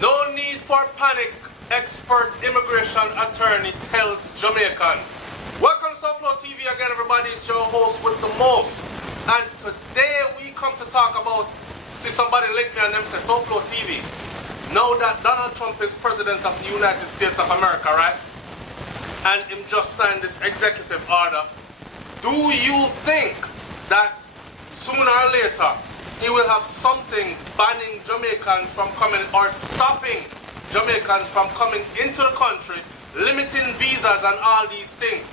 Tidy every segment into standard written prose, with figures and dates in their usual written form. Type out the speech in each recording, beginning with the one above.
No need for panic, expert immigration attorney tells Jamaicans. Welcome to SouFLoTV again, everybody. It's your host with the most. And today we come to talk about, see somebody link me and them say, SouFLoTV, know that Donald Trump is president of the United States of America, right? And him just signed this executive order. Do you think that sooner or later he will have something banning Jamaicans from coming or stopping Jamaicans from coming into the country, limiting visas and all these things?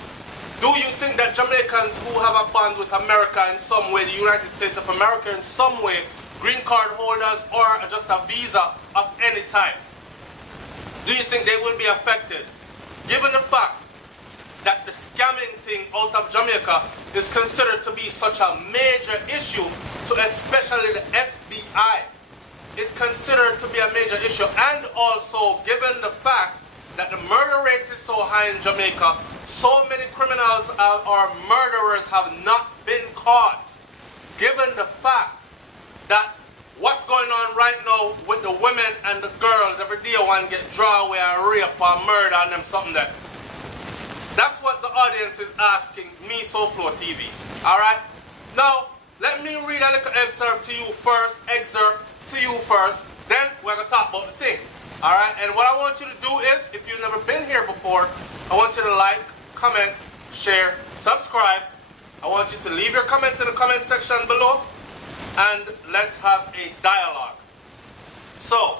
Do you think that Jamaicans who have a bond with America in some way, the United States of America in some way, green card holders or just a visa of any type, do you think they will be affected? Given the fact that the scamming thing out of Jamaica is considered to be such a major issue to especially the FBI. It's considered to be a major issue, and also given the fact that the murder rate is so high in Jamaica, so many criminals or murderers have not been caught. Given the fact that what's going on right now with the women and the girls, every day one get drawn away and rape or murder and them something that. That's what the audience is asking me, SouFLoTV. Alright? Now, let me read a little excerpt to you first, then we're going to talk about the thing. Alright? And what I want you to do is, if you've never been here before, I want you to like, comment, share, subscribe. I want you to leave your comment in the comment section below, and let's have a dialogue. So,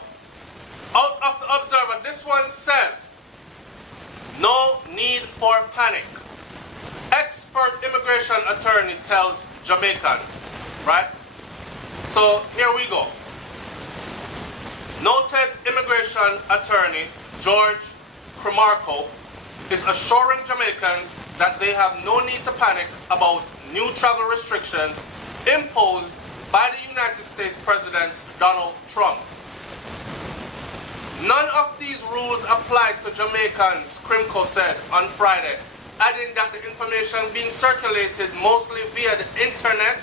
out of the Observer, this one says, no need for panic. Expert immigration attorney tells Jamaicans, right? So here we go. Noted immigration attorney George Cromarco is assuring Jamaicans that they have no need to panic about new travel restrictions imposed by the United States President Donald Trump. None of these rules apply to Jamaicans, Crimco said on Friday, adding that the information being circulated mostly via the internet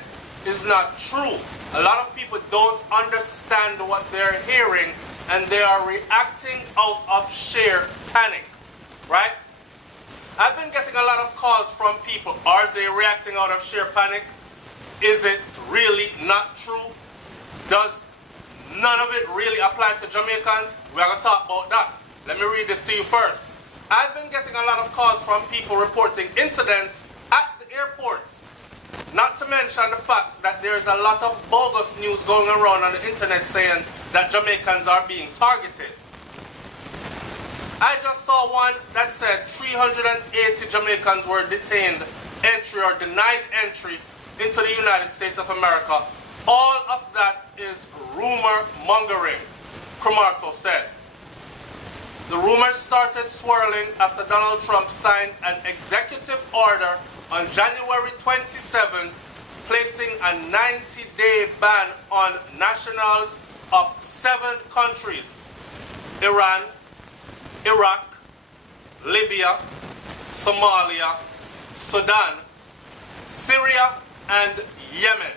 is not true. A lot of people don't understand what they're hearing, and they are reacting out of sheer panic, right? I've been getting a lot of calls from people. Are they reacting out of sheer panic? Is it really not true? Does none of it really apply to Jamaicans? We're going to talk about that. Let me read this to you first. I've been getting a lot of calls from people reporting incidents at the airports. Not to mention the fact that there's a lot of bogus news going around on the internet saying that Jamaicans are being targeted. I just saw one that said 380 Jamaicans were detained entry or denied entry into the United States of America. All of that is rumor mongering, Cromarco said. The rumors started swirling after Donald Trump signed an executive order on January 27th, placing a 90-day ban on nationals of 7 countries: Iran, Iraq, Libya, Somalia, Sudan, Syria, and Yemen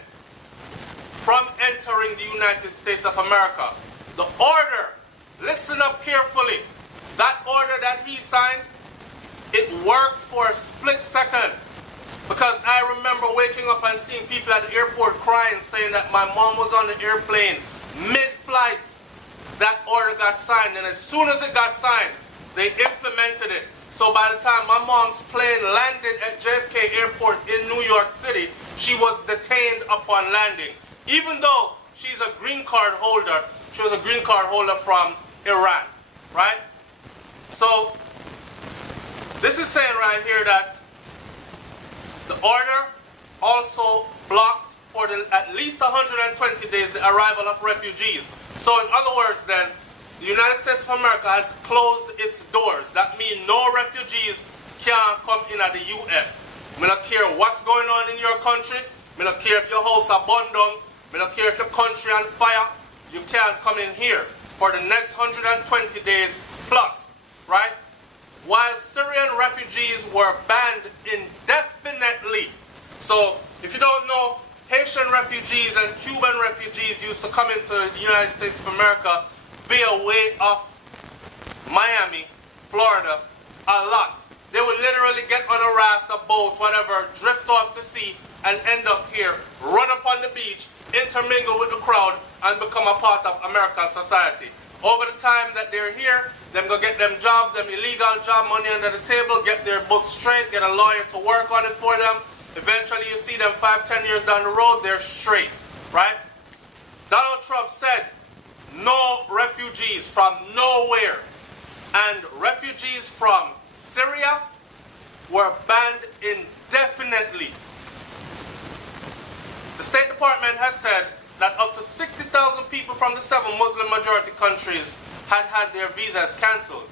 from entering the United States of America. The order, listen up carefully, that order that he signed, it worked for a split second, because I remember waking up and seeing people at the airport crying, saying that my mom was on the airplane mid-flight. That order got signed, and as soon as it got signed, they implemented it. So by the time my mom's plane landed at JFK Airport in New York City, she was detained upon landing. Even though she's a green card holder, she was a green card holder from Iran, right? So this is saying right here that the order also blocked for at least 120 days the arrival of refugees. So in other words then, the United States of America has closed its doors. That means no refugees can come in at the U.S. I don't care what's going on in your country. I don't care if your house is burned down. I don't care if your country on fire. You can't come in here for the next 120 days plus, right? While Syrian refugees were banned indefinitely. So, if you don't know, Haitian refugees and Cuban refugees used to come into the United States of America via way of Miami, Florida, a lot. They would literally get on a raft, a boat, whatever, drift off to sea, and end up here, run up on the beach, intermingle with the crowd, and become a part of American society. Over the time that they're here, them go get them job, them illegal job, money under the table, get their books straight, get a lawyer to work on it for them. Eventually you see them 5-10 years down the road, they're straight, right? Donald Trump said, no refugees from nowhere. And refugees from Syria were banned indefinitely. The State Department has said that up to 60,000 people from the 7 Muslim majority countries had had their visas cancelled.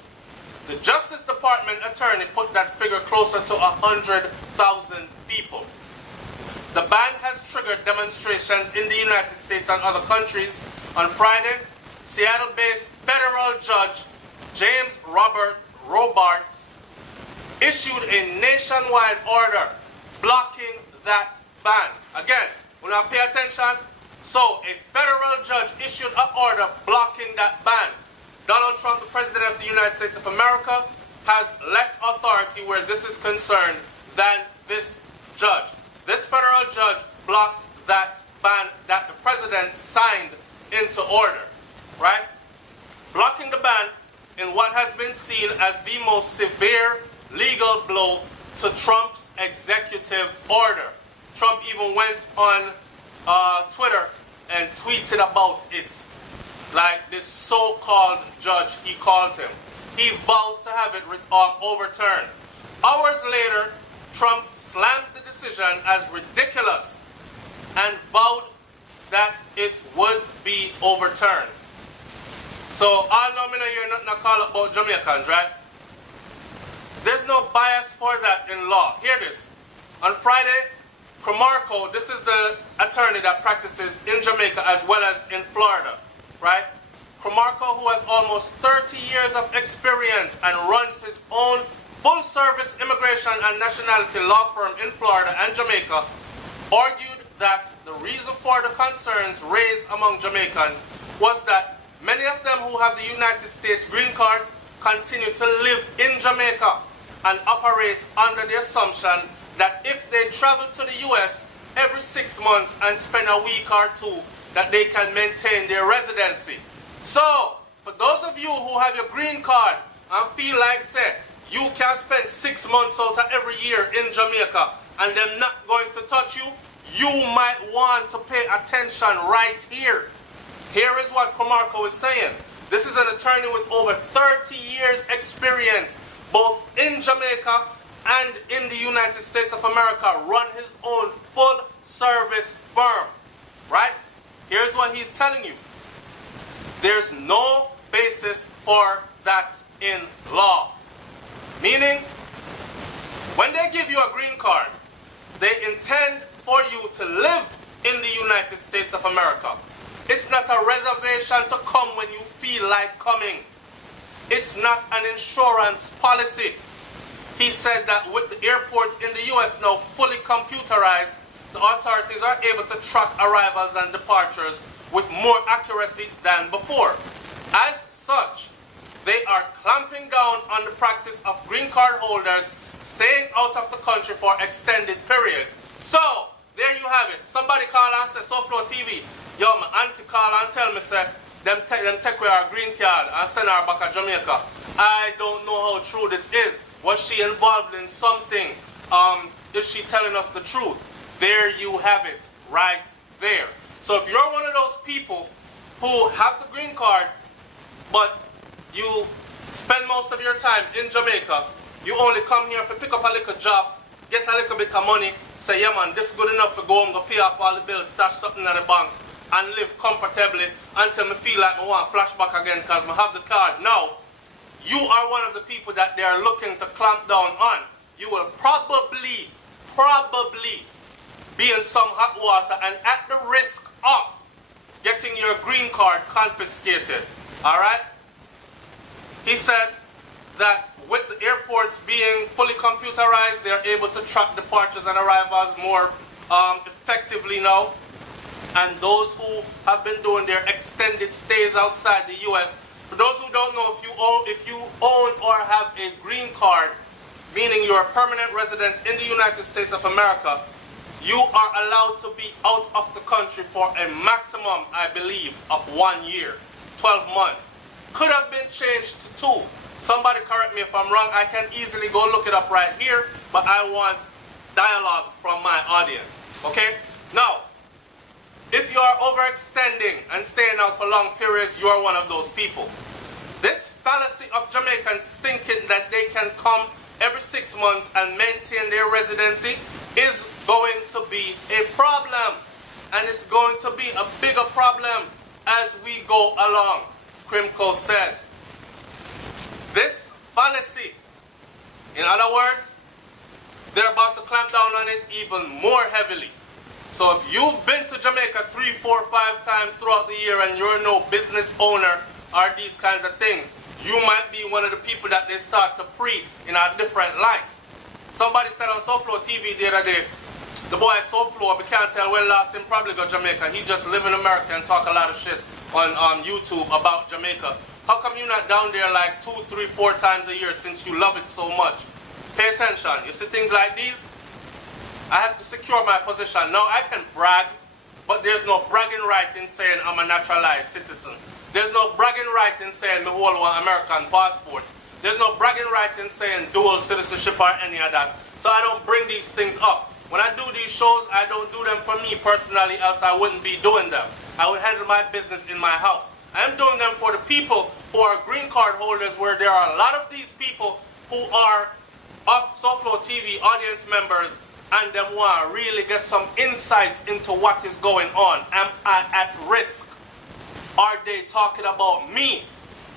The Justice Department attorney put that figure closer to 100,000 people. The ban has triggered demonstrations in the United States and other countries. On Friday, Seattle-based federal judge James Robarts issued a nationwide order blocking that ban. Again, we now pay attention. So, a federal judge issued an order blocking that ban. Donald Trump, the President of the United States of America, has less authority where this is concerned than this judge. This federal judge blocked that ban that the President signed into order, right? Blocking the ban in what has been seen as the most severe legal blow to Trump's executive order. Trump even went on Twitter and tweeted about it, like this so-called judge, he calls him. He vows to have it overturned. Hours later, Trump slammed the decision as ridiculous and vowed that it would be overturned. So, all know me now you're not call about Jamaicans, right? There's no bias for that in law. Hear this. On Friday, Cromarco, this is the attorney that practices in Jamaica as well as in Florida, right? Cromarco, who has almost 30 years of experience and runs his own full-service immigration and nationality law firm in Florida and Jamaica, argued that the reason for the concerns raised among Jamaicans was that many of them who have the United States green card continue to live in Jamaica and operate under the assumption that if they travel to the U.S. every 6 months and spend a week or two, that they can maintain their residency. So, for those of you who have your green card and feel like, say, you can spend 6 months out of every year in Jamaica and they're not going to touch you, you might want to pay attention right here. Here is what Cromarco is saying. This is an attorney with over 30 years experience, both in Jamaica and in the United States of America, run his own full-service firm, right? Here's what he's telling you. There's no basis for that in law. Meaning, when they give you a green card, they intend for you to live in the United States of America. It's not a reservation to come when you feel like coming. It's not an insurance policy. He said that with the airports in the U.S. now fully computerized, the authorities are able to track arrivals and departures with more accuracy than before. As such, they are clamping down on the practice of green card holders staying out of the country for extended periods. So, there you have it. Somebody call and say, SouFLoTV, yo, my auntie call and tell me, say, them take away our green card and send her back to Jamaica. I don't know how true this is. Was she involved in something? Is she telling us the truth? There you have it, right there. So if you're one of those people who have the green card, but you spend most of your time in Jamaica, you only come here to pick up a little job, get a little bit of money, say, yeah man, this is good enough to go and go pay off all the bills, stash something in the bank, and live comfortably until I feel like I want to flashback again because I have the card. Now, you are one of the people that they are looking to clamp down on. You will probably be in some hot water and at the risk of getting your green card confiscated. Alright? He said that with the airports being fully computerized, they are able to track departures and arrivals more effectively now. And those who have been doing their extended stays outside the U.S. For those who don't know, if you own or have a green card, meaning you're a permanent resident in the United States of America, you are allowed to be out of the country for a maximum, I believe, of 1 year, 12 months. Could have been changed to 2. Somebody correct me if I'm wrong. I can easily go look it up right here, but I want dialogue from my audience. Okay? Now, if you are overextending and staying out for long periods, you are one of those people. This fallacy of Jamaicans thinking that they can come every 6 months and maintain their residency is going to be a problem. And it's going to be a bigger problem as we go along, Crimco said. This fallacy, in other words, they're about to clamp down on it even more heavily. So if you've been to Jamaica 3, 4, 5 times throughout the year and you're no business owner or these kinds of things, you might be one of the people that they start to pre in a different light. Somebody said on SouFLoTV the other day, the boy SouFLo, we can't tell when last him probably go Jamaica. He just live in America and talk a lot of shit on YouTube about Jamaica. How come you're not down there like 2, 3, 4 times a year since you love it so much? Pay attention. You see things like these? I have to secure my position. Now I can brag, but there's no bragging right in saying I'm a naturalized citizen. There's no bragging right in saying me hold one American passport. There's no bragging right in saying dual citizenship or any of that. So I don't bring these things up. When I do these shows, I don't do them for me personally, else I wouldn't be doing them. I would handle my business in my house. I am doing them for the people who are green card holders, where there are a lot of these people who are SouFLoTV audience members and them want to really get some insight into what is going on. Am I at risk? Are they talking about me?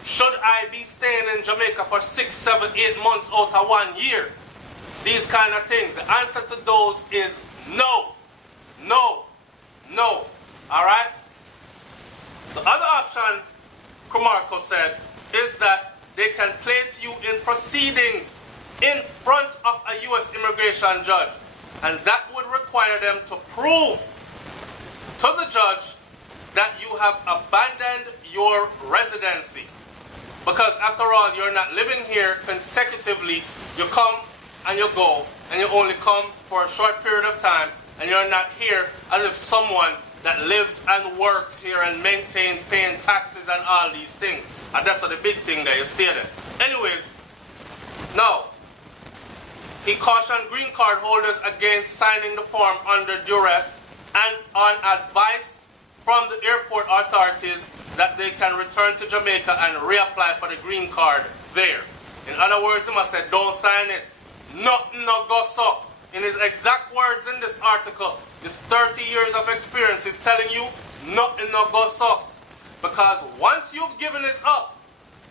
Should I be staying in Jamaica for 6, 7, 8 months out of 1 year? These kind of things. The answer to those is no. No. No. Alright? The other option, Kumarko said, is that they can place you in proceedings in front of a U.S. immigration judge. And that would require them to prove to the judge that you have abandoned your residency. Because after all, you're not living here consecutively. You come and you go, and you only come for a short period of time, and you're not here as if someone that lives and works here and maintains paying taxes and all these things. And that's the big thing that you stated. Anyways, now, he cautioned green card holders against signing the form under duress and on advice from the airport authorities that they can return to Jamaica and reapply for the green card there. In other words, him said, don't sign it. Nothing no go so. In his exact words in this article, his 30 years of experience is telling you, nothing no go so. Because once you've given it up,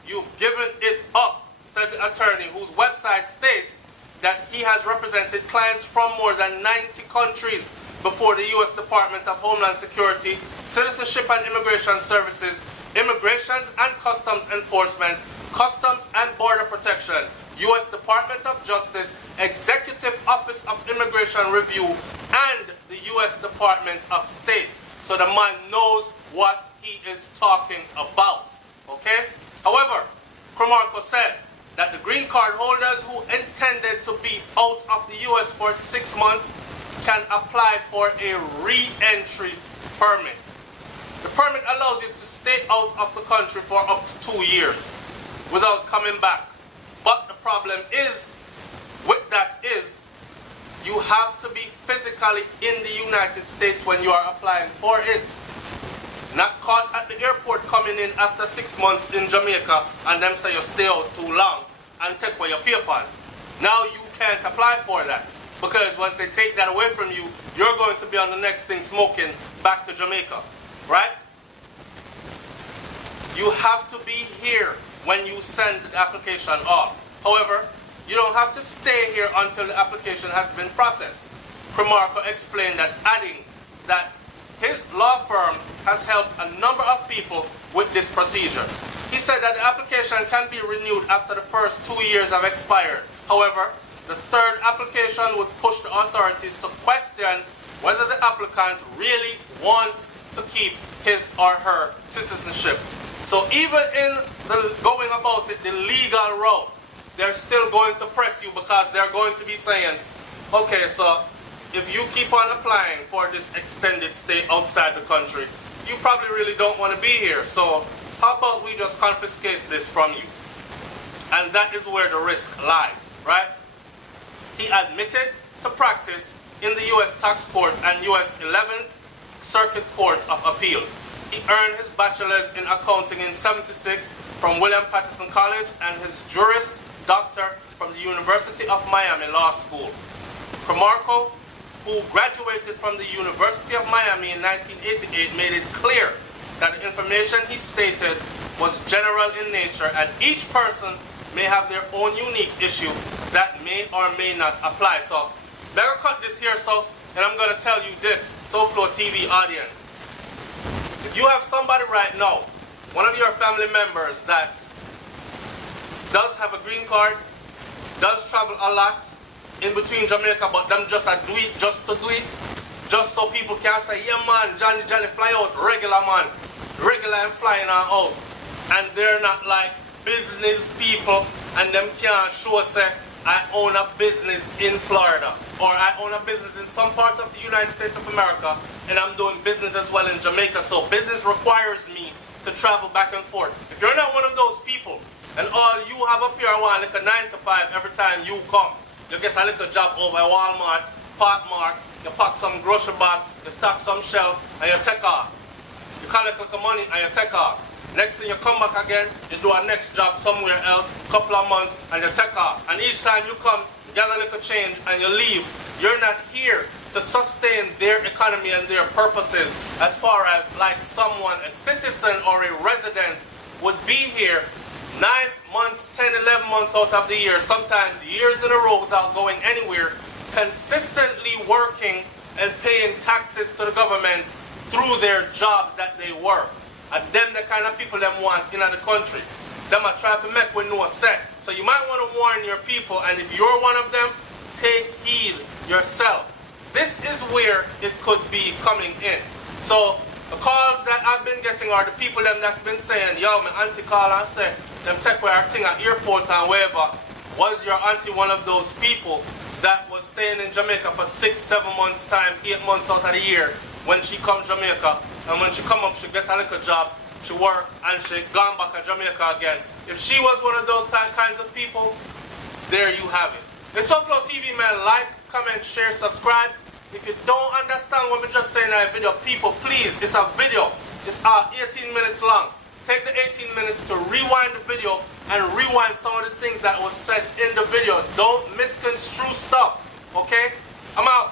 you've given it up, said the attorney, whose website states that he has represented clients from more than 90 countries before the U.S. Department of Homeland Security, Citizenship and Immigration Services, Immigrations and Customs Enforcement, Customs and Border Protection, U.S. Department of Justice, Executive Office of Immigration Review, and the U.S. Department of State. So the man knows what he is talking about. Okay? However, Cromarco said that the green card holders who intended to be out of the U.S. for 6 months can apply for a re-entry permit. The permit allows you to stay out of the country for up to 2 years without coming back. But the problem is, with that is, you have to be physically in the United States when you are applying for it. Not caught at the airport coming in after 6 months in Jamaica and them say you stay out too long and take away your papers. Now you can't apply for that, because once they take that away from you, you're going to be on the next thing smoking back to Jamaica, right? You have to be here when you send the application off. However, you don't have to stay here until the application has been processed. Cromarco explained that, adding that his law firm has helped a number of people with this procedure. He said that the application can be renewed after the first 2 years have expired. However, the third application would push the authorities to question whether the applicant really wants to keep his or her citizenship. So So even in the going about it the legal route, they're still going to press you because they're going to be saying, okay, so if you keep on applying for this extended stay outside the country, you probably really don't want to be here. So how about we just confiscate this from you? And that is where the risk lies, right? He admitted to practice in the U.S. Tax Court and U.S. 11th Circuit Court of Appeals. He earned his bachelor's in accounting in '76 from William Patterson College and his Juris Doctor from the University of Miami Law School. Camarco, who graduated from the University of Miami in 1988, made it clear that the information he stated was general in nature and each person may have their own unique issue that may or may not apply. So, better cut this here, and I'm going to tell you this, SouFLoTV audience. If you have somebody right now, one of your family members that does have a green card, does travel a lot in between Jamaica, but them just a do it just to do it, just so people can say, yeah man, Johnny fly out, regular man, regular and flying out. And they're not like business people and them can't show say, I own a business in Florida or I own a business in some parts of the United States of America and I'm doing business as well in Jamaica. So business requires me to travel back and forth. If you're not one of those people and all you have up here one like a 9 to 5 every time you come, you get a little job over at Walmart, Parkmart, you pack some grocery bag, you stock some shelf and you take off. You collect a little money and you take off. Next thing you come back again, you do a next job somewhere else, couple of months, and you take off. And each time you come, you get a little change and you leave. You're not here to sustain their economy and their purposes as far as like someone, a citizen or a resident would be here 9 months, 10, 11 months out of the year, sometimes years in a row without going anywhere, consistently working and paying taxes to the government through their jobs that they work. And them the kind of people them want in the country. Them are trying to make with no set. So you might want to warn your people, and if you're one of them, take heed yourself. This is where it could be coming in. So the calls that I've been getting are the people them that's been saying, yo, my auntie call and say, them take away our thing at airport and wherever. Was your auntie one of those people that was staying in Jamaica for 6, 7 months time, 8 months out of the year when she come Jamaica? And when she come up, she get a little job, she work, and she gone back to Jamaica again. If she was one of those kinds of people, there you have it. The SouFLoTV, man, like, comment, share, subscribe. If you don't understand what we just saying in that video, people, please, it's a video. It's 18 minutes long. Take the 18 minutes to rewind the video and rewind some of the things that was said in the video. Don't misconstrue stuff, okay? I'm out.